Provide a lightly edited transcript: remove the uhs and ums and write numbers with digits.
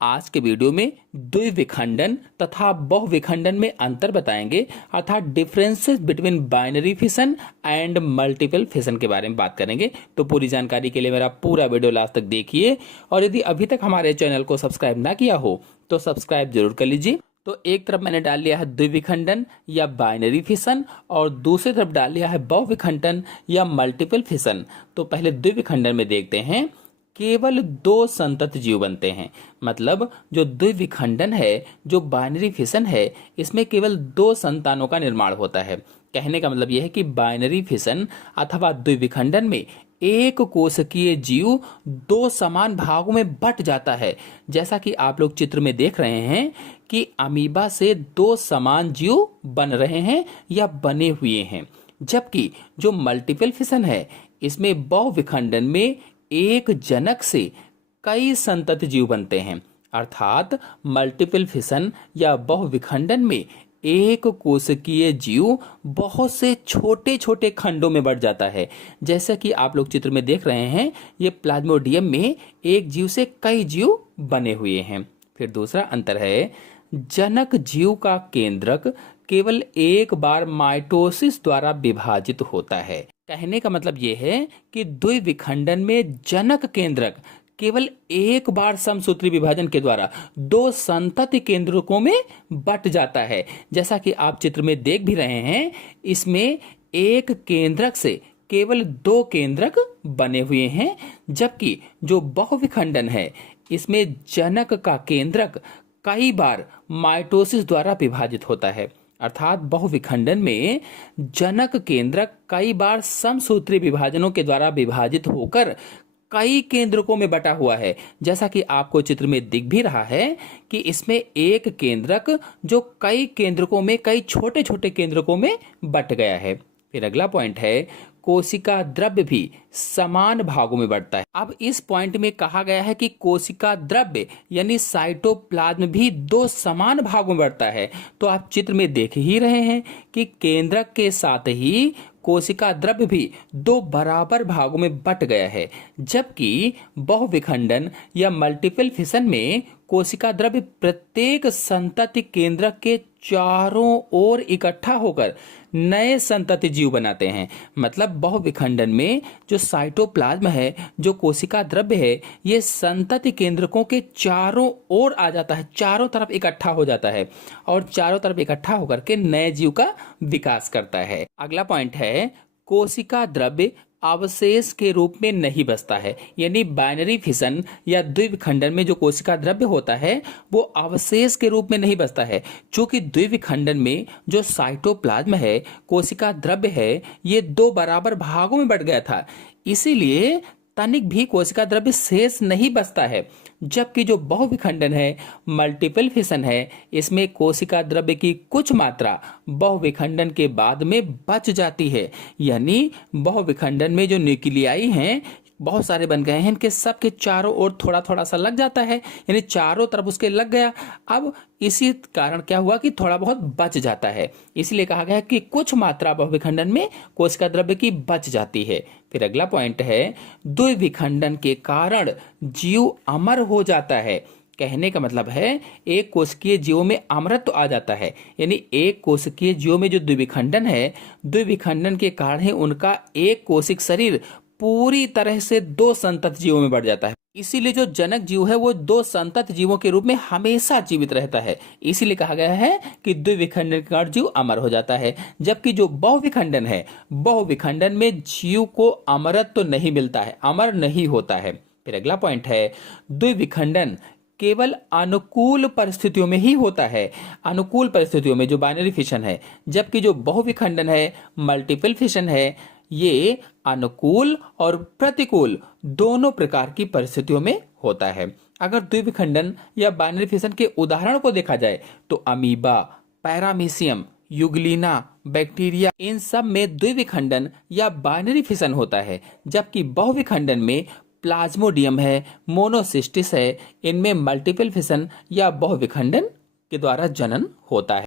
आज के वीडियो में द्विविखंडन तथा बहुविखंडन में अंतर बताएंगे, अर्थात differences between binary fission and multiple fission के बारे में बात करेंगे। तो पूरी जानकारी के लिए मेरा पूरा वीडियो लास्ट तक देखिए, और यदि अभी तक हमारे चैनल को सब्सक्राइब ना किया हो तो सब्सक्राइब जरूर कर लीजिए। तो एक तरफ मैंने डाल लिया है द्विविखंडन या बाइनरी फिशन, और दूसरी तरफ डाल लिया है बहुविखंडन या मल्टीपल फिशन। तो पहले द्विविखंडन में देखते हैं। केवल दो संतत जीव बनते हैं, मतलब जो द्विविखंडन है, जो बाइनरी फिशन है, इसमें केवल दो संतानों का निर्माण होता है। कहने का मतलब यह है कि बाइनरी फिशन अथवा द्विविखंडन में एक कोशिकीय जीव दो समान भागों में बट जाता है। जैसा कि आप लोग चित्र में देख रहे हैं कि अमीबा से दो समान जीव बन रहे हैं या बने हुए हैं, जबकि जो मल्टीपल फिशन है, इसमें बहुविखंडन में एक जनक से कई संतत जीव बनते हैं। अर्थात मल्टीपल फिशन या बहुविखंडन में एक कोशिकीय जीव बहुत से छोटे छोटे खंडों में बढ़ जाता है। जैसा कि आप लोग चित्र में देख रहे हैं, ये प्लाज्मोडियम में एक जीव से कई जीव बने हुए हैं। फिर दूसरा अंतर है, जनक जीव का केंद्रक केवल एक बार माइटोसिस द्वारा विभाजित होता है। कहने का मतलब यह है कि द्विविखंडन में जनक केंद्रक केवल एक बार समसूत्री विभाजन के द्वारा दो संतति केंद्रकों में बट जाता है। जैसा कि आप चित्र में देख भी रहे हैं, इसमें एक केंद्रक से केवल दो केंद्रक बने हुए हैं, जबकि जो बहुविखंडन है, इसमें जनक का केंद्रक कई बार माइटोसिस द्वारा विभाजित होता है। अर्थात बहुविखंडन में जनक केंद्रक कई बार समसूत्री विभाजनों के द्वारा विभाजित होकर कई केंद्रकों में बटा हुआ है। जैसा कि आपको चित्र में दिख भी रहा है कि इसमें एक केंद्रक जो कई केंद्रकों में, कई छोटे छोटे केंद्रकों में बट गया है। फिर अगला पॉइंट है, कोशिका द्रव्य भी समान भागों में बढ़ता है। अब इस पॉइंट में कहा गया है कि कोशिका द्रव्य यानी साइटोप्लाज्म भी दो समान भागों में बढ़ता है। तो आप चित्र में देख ही रहे हैं कि केंद्रक के साथ ही कोशिका द्रव्य भी दो बराबर भागों में बट गया है, जबकि बहुविखंडन या मल्टीपल फिशन में कोशिका द्रव्य प्रत्येक संतति केंद्रक के चारों ओर इकट्ठा होकर नए संतति जीव बनाते हैं। मतलब बहुविखंडन में जो साइटोप्लाज्म है, जो कोशिका द्रव्य है, ये संतति केंद्रकों के चारों ओर आ जाता है, चारों तरफ इकट्ठा हो जाता है, और चारों तरफ इकट्ठा होकर के नए जीव का विकास करता है। अगला पॉइंट है, कोशिका द्रव्य अवशेष के रूप में नहीं बचता है। यानी बाइनरी फिशन या द्विविखंडन में जो कोशिका द्रव्य होता है, वो अवशेष के रूप में नहीं बचता है। चूंकि द्विविखंडन में जो साइटोप्लाज्म है, कोशिका द्रव्य है, ये दो बराबर भागों में बट गया था, इसीलिए तनिक भी कोशिका द्रव्य शेष नहीं बचता है। जबकि जो बहुविखंडन है, मल्टीपल फिशन है, इसमें कोशिका द्रव्य की कुछ मात्रा बहुविखंडन के बाद में बच जाती है। यानी बहुविखंडन में जो न्यूक्लियाई हैं, बहुत सारे बन गए हैं, इनके सबके चारों ओर थोड़ा थोड़ा सा लग जाता है, यानी चारों तरफ उसके लग गया। अब इसी कारण क्या हुआ कि थोड़ा बहुत बच जाता है, इसलिए कहा गया कि कुछ मात्रा बहुविखंडन में कोशिका द्रव्य की बच जाती है। फिर अगला पॉइंट है, द्विविखंडन के कारण जीव अमर हो जाता है। कहने का मतलब है, एक कोशिकीय जीवों में अमरत्व आ जाता है। यानी एक कोशिकीय जीवों में जो द्विविखंडन है, द्विविखंडन के कारण ही उनका एक कोशिक शरीर पूरी तरह से दो संतत जीवों में बढ़ जाता है। इसीलिए जो जनक जीव है, वो दो संतत जीवों के रूप में हमेशा जीवित रहता है। इसीलिए कहा गया है कि द्विविखंडन के कारण जीव अमर हो जाता है। जबकि जो बहुविखंडन है, बहुविखंडन में जीव को अमरत्व तो नहीं मिलता है, अमर नहीं होता है। फिर अगला पॉइंट है, द्विविखंडन केवल अनुकूल परिस्थितियों में ही होता है। अनुकूल परिस्थितियों में जो बाइनरी फिशन है, जबकि जो बहुविखंडन है, मल्टीपल फिशन है, ये अनुकूल और प्रतिकूल दोनों प्रकार की परिस्थितियों में होता है। अगर द्विविखंडन या बाइनरी फिशन के उदाहरण को देखा जाए तो अमीबा, पैरामीशियम, युगलिना, बैक्टीरिया, इन सब में द्विविखंडन या बाइनरी फिशन होता है। जबकि बहुविखंडन में प्लाज्मोडियम है, मोनोसिस्टिस है, इनमें मल्टीपल फिशन या बहुविखंडन के द्वारा जनन होता है।